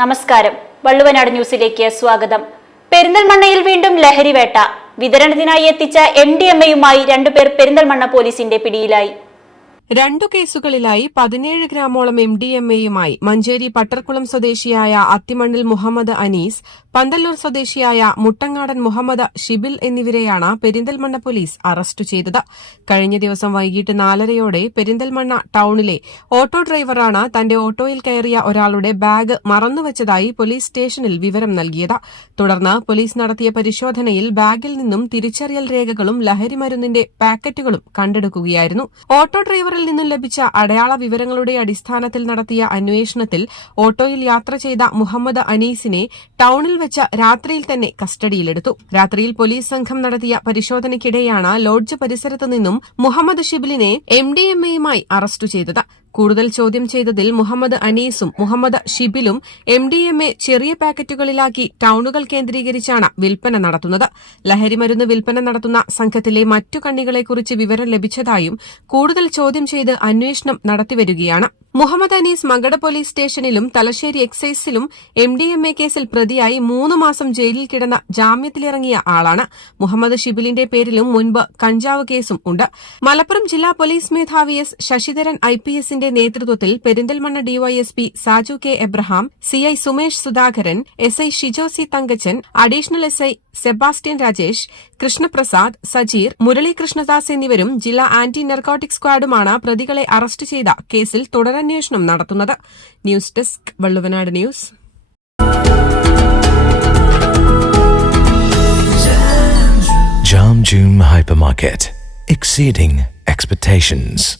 നമസ്കാരം. വള്ളുവനാട് ന്യൂസിലേക്ക് സ്വാഗതം. പെരിന്തൽമണ്ണയിൽ വീണ്ടും ലഹരിവേട്ട. വിതരണത്തിനായി എത്തിച്ച എം ഡി എം എയുമായി രണ്ടുപേർ പെരിന്തൽമണ്ണ പോലീസിന്റെ പിടിയിലായി. രണ്ടു കേസുകളിലായി പതിനേഴ് ഗ്രാമോളം എം ഡി എം എയുമായി മഞ്ചേരി പട്ടർക്കുളം സ്വദേശിയായ അത്തിമണ്ണിൽ മുഹമ്മദ് അനീസ് പന്തല്ലൂർ സ്വദേശിയായ മുട്ടങ്ങാടൻ മുഹമ്മദ് ഷിബിൽ എന്നിവരെയാണ് പെരിന്തൽമണ്ണ പോലീസ് അറസ്റ്റ് ചെയ്തത്. കഴിഞ്ഞ ദിവസം വൈകിട്ട് നാലരയോടെ പെരിന്തൽമണ്ണ ടൌണിലെ ഓട്ടോ ഡ്രൈവറാണ് തന്റെ ഓട്ടോയിൽ കയറിയ ഒരാളുടെ ബാഗ് മറന്നുവച്ചതായി പോലീസ് സ്റ്റേഷനിൽ വിവരം നൽകിയത്. തുടർന്ന് പോലീസ് നടത്തിയ പരിശോധനയിൽ ബാഗിൽ നിന്നും തിരിച്ചറിയൽ രേഖകളും ലഹരിമരുന്നിന്റെ പാക്കറ്റുകളും കണ്ടെടുക്കുകയായിരുന്നു. ഓട്ടോ ഡ്രൈവറിൽ നിന്നും ലഭിച്ച അടയാള വിവരങ്ങളുടെ അടിസ്ഥാനത്തിൽ നടത്തിയ അന്വേഷണത്തിൽ ഓട്ടോയിൽ യാത്ര ചെയ്ത മുഹമ്മദ് അനീസിനെ ടൌണിൽ വെച്ച് രാത്രിയിൽ തന്നെ കസ്റ്റഡിയിലെടുത്തു. രാത്രിയിൽ പോലീസ് സംഘം നടത്തിയ പരിശോധനയ്ക്കിടെയാണ് ലോഡ്ജ് പരിസരത്ത് നിന്നും മുഹമ്മദ് ഷിബിലിനെ എം ഡി എം എയുമായി അറസ്റ്റ് ചെയ്തത്. കൂടുതൽ ചോദ്യം ചെയ്തതിൽ മുഹമ്മദ് അനീസും മുഹമ്മദ് ഷിബിലും എം ഡി എം എ ചെറിയ പാക്കറ്റുകളിലാക്കി ടൌണുകൾ കേന്ദ്രീകരിച്ചാണ് വിൽപ്പന നടത്തുന്നത്. ലഹരിമരുന്ന് വിൽപ്പന നടത്തുന്ന സംഘത്തിലെ മറ്റു കണ്ണികളെക്കുറിച്ച് വിവരം ലഭിച്ചതായും കൂടുതൽ ചോദ്യം ചെയ്ത് അന്വേഷണം നടത്തിവരികയാണ്. മുഹമ്മദ് അനീസ് മഗട പോലീസ് സ്റ്റേഷനിലും തലശ്ശേരി എക്സൈസിലും എം ഡി എം എ കേസിൽ പ്രതിയായി മൂന്ന് മാസം ജയിലിൽ കിടന്ന ജാമ്യത്തിലിറങ്ങിയ ആളാണ് മുഹമ്മദ് ഷിബിലിന്റെ പേരിലും മുൻപ് കഞ്ചാവ് കേസും ഉണ്ട്. മലപ്പുറം ജില്ലാ പോലീസ് മേധാവി എസ് ശശിധരൻ ഐ പി എസിന്റെ നേതൃത്വത്തിൽ Perinthalmanna DYSP Saju K Abraham CI Sumesh Sudhakaran SI Shijo C Thankachan additional S I Sebastian Rajesh Krishnaprasad Sajeer Murali Krishnadas എന്നിവരും ജില്ലാ ആന്റി നർക്കോട്ടിക് സ്ക്വാഡുമാണ് പ്രതികളെ അറസ്റ്റ് ചെയ്ത കേസിൽ തുടരന്വേഷണം നടത്തുന്നത് news desk Valluvanad news Jam Hypermarket. Exceeding expectations.